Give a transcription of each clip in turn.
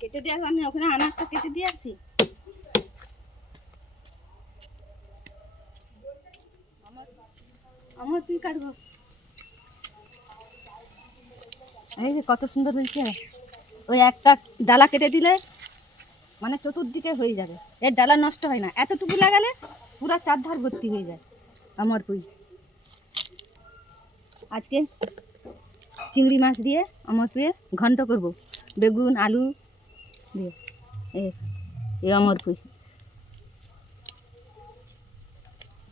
কেটে দিয়ে আমি ওখানে আনাজটা কেটে দিয়ে আসি। আমার তুই কাটবো। এই যে কত সুন্দর হয়েছে। ওই একটা ডালা কেটে দিলে মানে চতুর্দিকে হয়ে যাবে। এর ডালা নষ্ট হয় না, এতটুকু লাগালে পুরা চারধার ভর্তি হয়ে যায় আমার পুঁই। আজকে চিংড়ি মাছ দিয়ে আমার পুঁয়ে ঘন্ট করব, বেগুন আলু দিয়ে। এই আমার পুঁই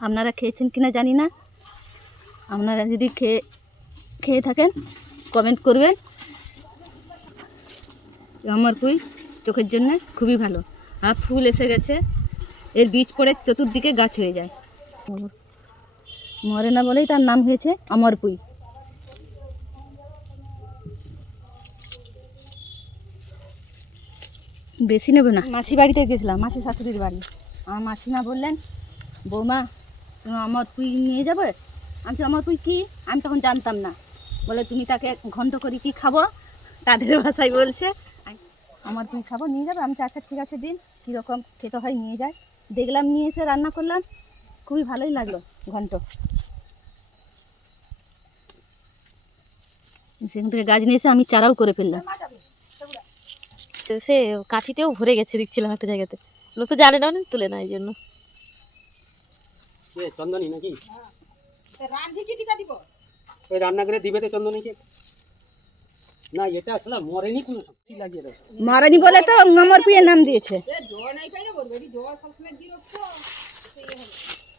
আপনারা খেয়েছেন কিনা জানি না। আপনারা যদি খেয়ে থাকেন কমেন্ট করবেন। আমার পুঁই চোখের জন্য খুবই ভালো। আর ফুল এসে গেছে, এর বীজ পড়ে চতুর্দিকে গাছ হয়ে যায়। মরে না বলেই তার নাম হয়েছে অমর পুঁই। বেশি নেব না। মাসি বাড়িতে গেছিলাম, মাসি শাশুড়ির বাড়ি। আমার মাসিমা বললেন, বৌমা তুমি অমর পুঁই নিয়ে যাবে। আমি অমর পুঁই কী, আমি তখন জানতাম না। বলে তুমি তাকে ঘন্ট করি কি খাবো, তাদের ভাষায় বলছে অমর পুঁই খাবো, নিয়ে যাবে। আমি আচ্ছা ঠিক আছে দিন, কীরকম খেতে হয় নিয়ে যায়। দেখলাম, নিয়ে এসে রান্না করলাম, খুবই ভালোই লাগলো ঘন্ট। সেখান থেকে গাছ নিয়ে এসে আমি চারাও করে ফেললাম। সে কাঠিতেও ভরে গেছে দেখছিলাম একটা জায়গাতে, লোক তো জানে না, তুলে না এই জন্য। চন্দনী নাকি ওই রান্না করে দিবে তো চন্দনীকে। না এটা আসলে মরেনি, কোনো শক্তি লাগিয়ে রয়েছে। মরেনি বলে তো অমর পুঁইয়ের নাম দিয়েছে।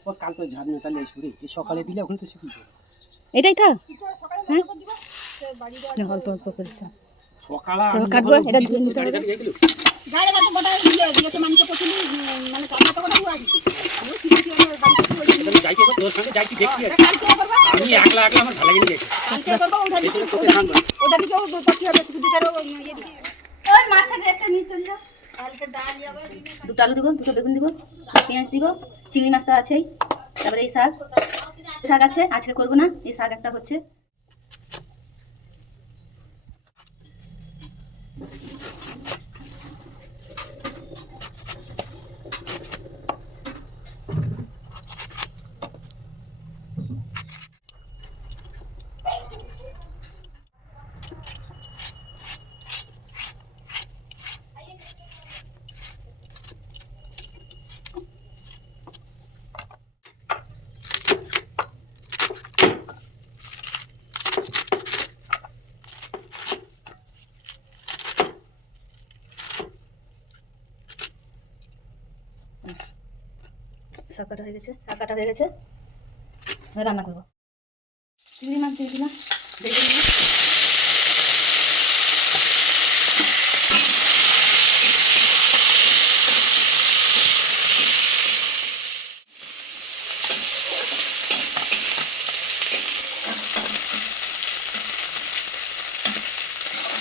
ও কাল তো ঝাড়নাটা লেজ ছুরি এই সকালে দিলে ওখানে তো শুকিয়ে যাবে। এটাই থাক। হ্যাঁ অল্প অল্প করে সকালে কাটবো, এটা ধুয়ে নিতে হবে। আমি একলা একলা আমার ভালো লাগে। দুটো আলু দিব, দুটো বেগুন দিব, পেঁয়াজ দিব, চিংড়ি মাছ তো আছেই। তারপরে এই শাক, শাক আছে, আজকে করবো না। এই শাক একটা হচ্ছে। শাক কাটা হয়ে গেছে, শাক কাটা হয়ে গেছে, রান্না করবো। চিংড়ি মাছ দিয়ে দিলাম, ভেজে নিলাম।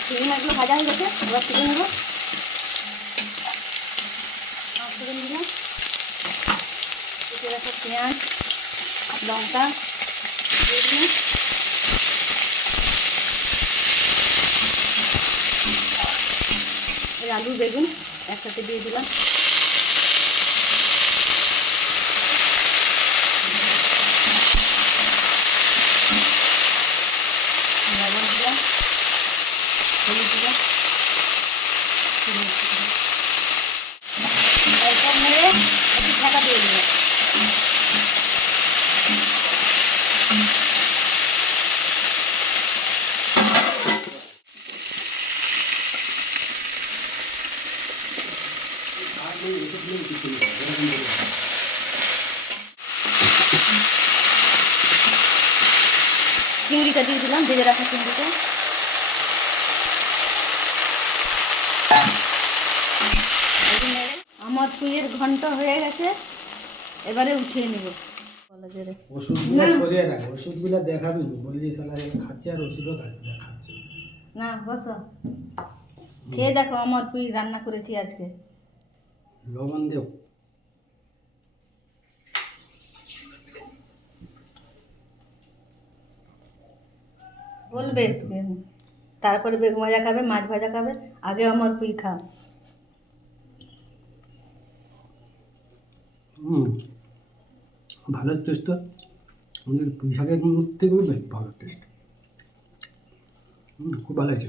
চিংড়ি মাছগুলো ভাজা হয়ে গেছে, এবার তুলে নেবো। তুলে নিলাম, পেঁয়াজ লঙ্কা দিয়ে দিলাম। এই আলু বেগুন একসাথে দিয়ে দিলাম। লবণ দিলাম, হলুদ দিলাম, এরপর মেরে একটু ঢাকা দিয়ে দিলাম। চিংড়িটা দিয়ে দিলাম, ভেজে রাখা চিংড়িটা। আমার পুঁইয়ের ঘন্ট হয়ে গেছে, এবারে উঠিয়ে নেব। ওষুধগুলো দেখাবি, বললি শালা খাচ্ছে আর ওষুধও খাচ্ছে না। বসো, খেয়ে দেখো আমার পুঁই রান্না করেছি আজকে। লবণ দেব। বলবে তারপরে বেগুন ভাজা খাবে, মাছ ভাজা খাবে, আগে আমার পুই খাও। হুম, ভালো টেস্ট। আমাদের পুঁই শাকের থেকে বেশ ভালো টেস্ট। খুব ভালো হয়েছে।